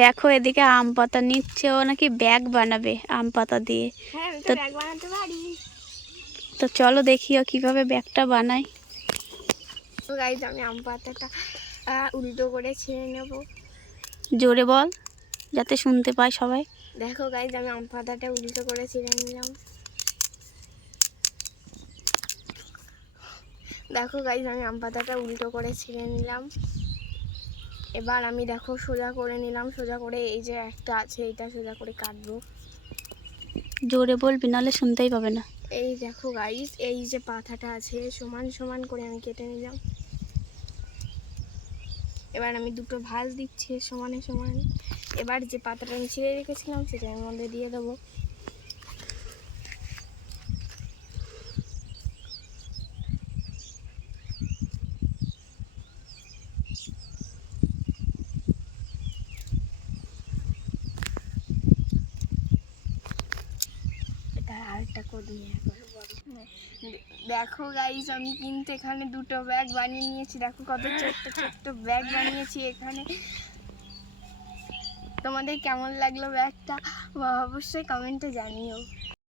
দেখো এদিকে আম পাতা নিচ্ছে ও নাকি ব্যাগ বানাবে আম পাতা দিয়ে। হ্যাঁ তো চলো দেখি ও কীভাবে ব্যাগটা বানায়। তো গাইজ আমি আম পাতাটা উল্টো করে ছিঁড়ে নেব। জোরে বল যাতে শুনতে পায় সবাই। দেখো গাইজ আমি আম পাতাটা উল্টো করে ছিঁড়ে নিলাম। দেখো গাইজ আমি আম পাতাটা উল্টো করে ছিঁড়ে নিলাম। এবার আমি দেখো সোজা করে নিলাম সোজা করে এই যে একটা আছে এটা সোজা করে কাটবো। জোরে বলবি নাহলে শুনতেই পাবে না। এই দেখো গাইস এই যে পাতাটা আছে সমান সমান করে আমি কেটে নিলাম। এবার আমি দুটো ভাঁজ দিচ্ছি সমানে সমান। এবার যে পাতাটা আমি ছিঁড়ে রেখেছিলাম সেটা আমি মধ্যে দিয়ে দেবো। আরেকটা করে দেখো গাইস আমি কিন্তু এখানে দুটো ব্যাগ বানিয়ে নিয়েছি। দেখো কত ছোট্ট ছোট্ট ব্যাগ বানিয়েছি এখানে। তোমাদের কেমন লাগল ব্যাগটা অবশ্যই কমেন্টে জানিও।